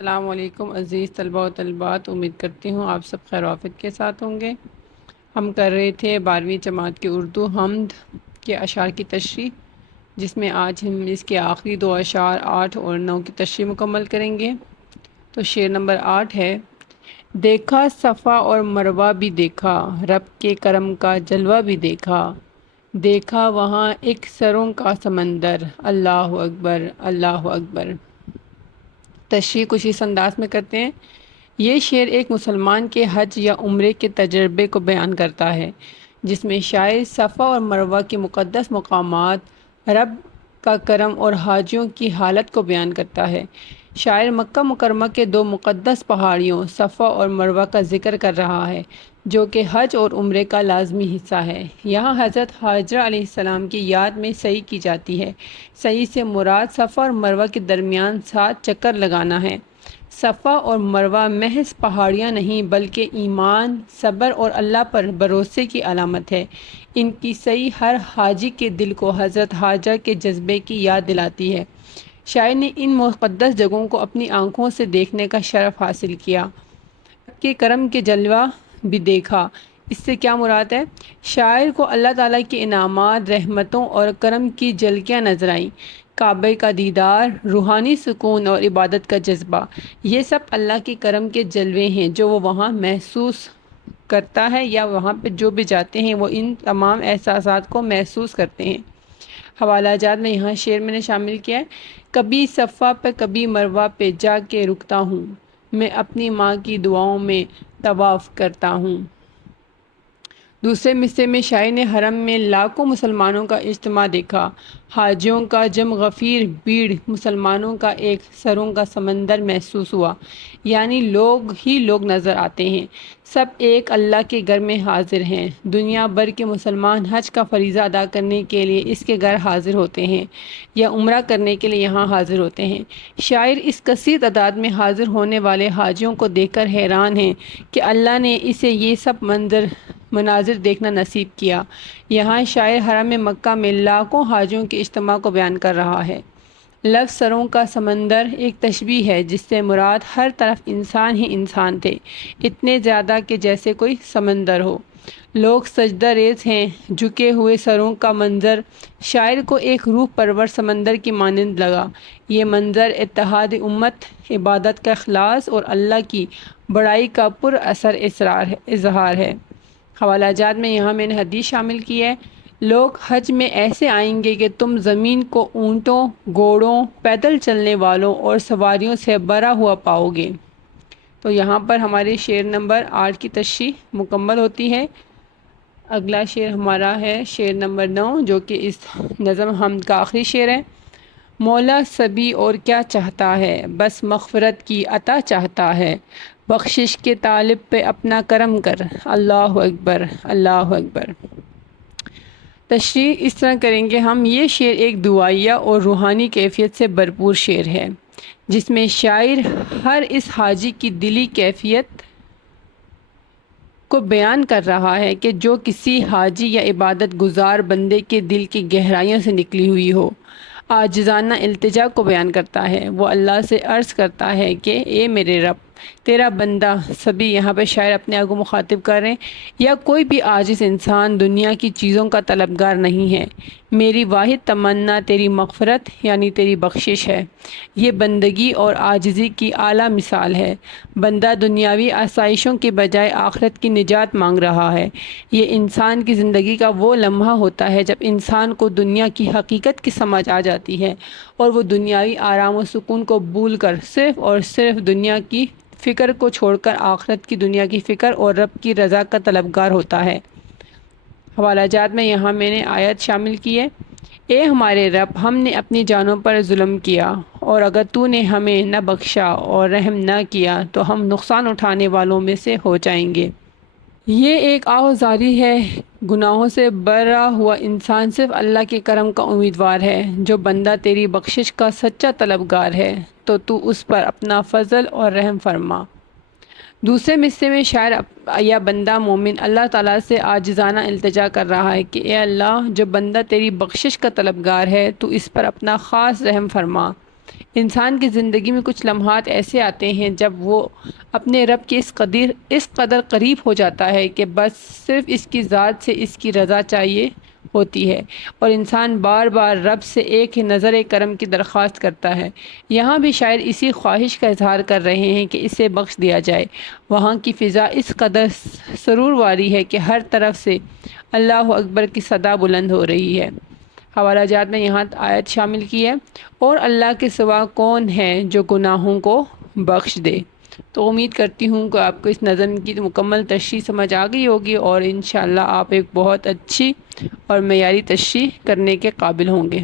السلام علیکم عزیز طلباء و طالبات، امید کرتی ہوں آپ سب خیر و عافیت کے ساتھ ہوں گے۔ ہم کر رہے تھے 12ویں جماعت کی اردو حمد کے اشعار کی تشریح، جس میں آج ہم اس کے آخری دو اشعار 8 اور 9 کی تشریح مکمل کریں گے۔ تو شعر نمبر 8 ہے: دیکھا صفا اور مروہ بھی دیکھا، رب کے کرم کا جلوہ بھی دیکھا، دیکھا وہاں ایک سروں کا سمندر، اللہ اکبر اللہ اکبر۔ تشریح کچھ اس انداز میں کرتے ہیں۔ یہ شعر ایک مسلمان کے حج یا عمرے کے تجربے کو بیان کرتا ہے، جس میں شاعر صفا اور مروہ کے مقدس مقامات، رب کا کرم اور حاجیوں کی حالت کو بیان کرتا ہے۔ شاعر مکہ مکرمہ کے دو مقدس پہاڑیوں صفا اور مروہ کا ذکر کر رہا ہے، جو کہ حج اور عمرے کا لازمی حصہ ہے۔ یہاں حضرت حاجرہ علیہ السلام کی یاد میں سعی کی جاتی ہے۔ سعی سے مراد صفا اور مروہ کے درمیان 7 چکر لگانا ہے۔ صفا اور مروہ محض پہاڑیاں نہیں بلکہ ایمان، صبر اور اللہ پر بھروسے کی علامت ہے۔ ان کی سعی ہر حاجی کے دل کو حضرت حاجرہ کے جذبے کی یاد دلاتی ہے۔ شاعر نے ان مقدس جگہوں کو اپنی آنکھوں سے دیکھنے کا شرف حاصل کیا، رب کے کرم کے جلوہ بھی دیکھا۔ اس سے کیا مراد ہے؟ شاعر کو اللہ تعالیٰ کے انعامات، رحمتوں اور کرم کی جھلکیاں نظر آئیں۔ کعبہ کا دیدار، روحانی سکون اور عبادت کا جذبہ، یہ سب اللہ کے کرم کے جلوے ہیں جو وہ وہاں محسوس کرتا ہے، یا وہاں پہ جو بھی جاتے ہیں وہ ان تمام احساسات کو محسوس کرتے ہیں۔ حوالہ جات میں یہاں شعر میں نے شامل کیا ہے: کبھی صفا پہ کبھی مروہ پہ جا کے رکتا ہوں، میں اپنی ماں کی دعاؤں میں طواف کرتا ہوں۔ دوسرے مصرے میں شاعر نے حرم میں لاکھوں مسلمانوں کا اجتماع دیکھا، حاجیوں کا جم غفیر بھیڑ، مسلمانوں کا ایک سروں کا سمندر محسوس ہوا، یعنی لوگ ہی لوگ نظر آتے ہیں، سب ایک اللہ کے گھر میں حاضر ہیں۔ دنیا بھر کے مسلمان حج کا فریضہ ادا کرنے کے لیے اس کے گھر حاضر ہوتے ہیں، یا عمرہ کرنے کے لیے یہاں حاضر ہوتے ہیں۔ شاعر اس کثیر تعداد میں حاضر ہونے والے حاجیوں کو دیکھ کر حیران ہیں کہ اللہ نے اسے یہ سب مناظر دیکھنا نصیب کیا۔ یہاں شاعر حرم مکہ میں لاکھوں حاجیوں کے اجتماع کو بیان کر رہا ہے۔ لفظ سروں کا سمندر ایک تشبیہ ہے، جس سے مراد ہر طرف انسان ہی انسان تھے، اتنے زیادہ کہ جیسے کوئی سمندر ہو۔ لوگ سجدہ ریز ہیں، جھکے ہوئے سروں کا منظر شاعر کو ایک روح پرور سمندر کی مانند لگا۔ یہ منظر اتحاد امت، عبادت کا اخلاص اور اللہ کی بڑائی کا پر اثر اظہار ہے۔ حوالہ جات میں یہاں میں نے حدیث شامل کی ہے: لوگ حج میں ایسے آئیں گے کہ تم زمین کو اونٹوں، گھوڑوں، پیدل چلنے والوں اور سواریوں سے بھرا ہوا پاؤ گے۔ تو یہاں پر ہمارے شعر نمبر 8 کی تشریح مکمل ہوتی ہے۔ اگلا شعر ہمارا ہے شعر نمبر 9، جو کہ اس نظم حمد کا آخری شعر ہے۔ مولا سبھی اور کیا چاہتا ہے، بس مغفرت کی عطا چاہتا ہے، بخشش کے طالب پہ اپنا کرم کر، اللہ اکبر اللہ اکبر۔ تشریح اس طرح کریں گے ہم: یہ شعر ایک دعائیہ اور روحانی کیفیت سے بھرپور شعر ہے، جس میں شاعر ہر اس حاجی کی دلی کیفیت کو بیان کر رہا ہے کہ جو کسی حاجی یا عبادت گزار بندے کے دل کی گہرائیوں سے نکلی ہوئی ہو۔ عاجزانہ التجا کو بیان کرتا ہے۔ وہ اللہ سے عرض کرتا ہے کہ اے میرے رب، تیرا بندہ، سبھی یہاں پہ شاعر اپنے آپ کو مخاطب کر رہے ہیں، یا کوئی بھی عاجز انسان دنیا کی چیزوں کا طلبگار نہیں ہے، میری واحد تمنا تیری مغفرت یعنی تیری بخشش ہے۔ یہ بندگی اور عاجزی کی اعلیٰ مثال ہے۔ بندہ دنیاوی آسائشوں کے بجائے آخرت کی نجات مانگ رہا ہے۔ یہ انسان کی زندگی کا وہ لمحہ ہوتا ہے جب انسان کو دنیا کی حقیقت کی سمجھ آ جاتی ہے، اور وہ دنیاوی آرام و سکون کو بھول کر صرف اور صرف دنیا کی فکر کو چھوڑ کر آخرت کی دنیا کی فکر اور رب کی رضا کا طلبگار ہوتا ہے۔ حوالہ جات میں یہاں میں نے آیت شامل کی ہے: اے ہمارے رب، ہم نے اپنی جانوں پر ظلم کیا، اور اگر تو نے ہمیں نہ بخشا اور رحم نہ کیا تو ہم نقصان اٹھانے والوں میں سے ہو جائیں گے۔ یہ ایک آہوازاری ہے۔ گناہوں سے بھرا ہوا انسان صرف اللہ کے کرم کا امیدوار ہے۔ جو بندہ تیری بخشش کا سچا طلبگار ہے تو اس پر اپنا فضل اور رحم فرما۔ دوسرے مصرے میں شاعر یا بندہ مومن اللہ تعالیٰ سے عاجزانہ التجا کر رہا ہے کہ اے اللہ، جو بندہ تیری بخشش کا طلبگار ہے تو اس پر اپنا خاص رحم فرما۔ انسان کی زندگی میں کچھ لمحات ایسے آتے ہیں جب وہ اپنے رب کے اس قدر قریب ہو جاتا ہے کہ بس صرف اس کی ذات سے اس کی رضا چاہیے ہوتی ہے، اور انسان بار بار رب سے ایک ہی نظر کرم کی درخواست کرتا ہے۔ یہاں بھی شاعر اسی خواہش کا اظہار کر رہے ہیں کہ اسے بخش دیا جائے۔ وہاں کی فضا اس قدر سرور واری ہے کہ ہر طرف سے اللہ اکبر کی صدا بلند ہو رہی ہے۔ حوالہ جات میں یہاں آیت شامل کی ہے، اور اللہ کے سوا کون ہے جو گناہوں کو بخش دے۔ تو امید کرتی ہوں کہ آپ کو اس نظم کی مکمل تشریح سمجھ آ گئی ہوگی، اور انشاءاللہ آپ ایک بہت اچھی اور معیاری تشریح کرنے کے قابل ہوں گے۔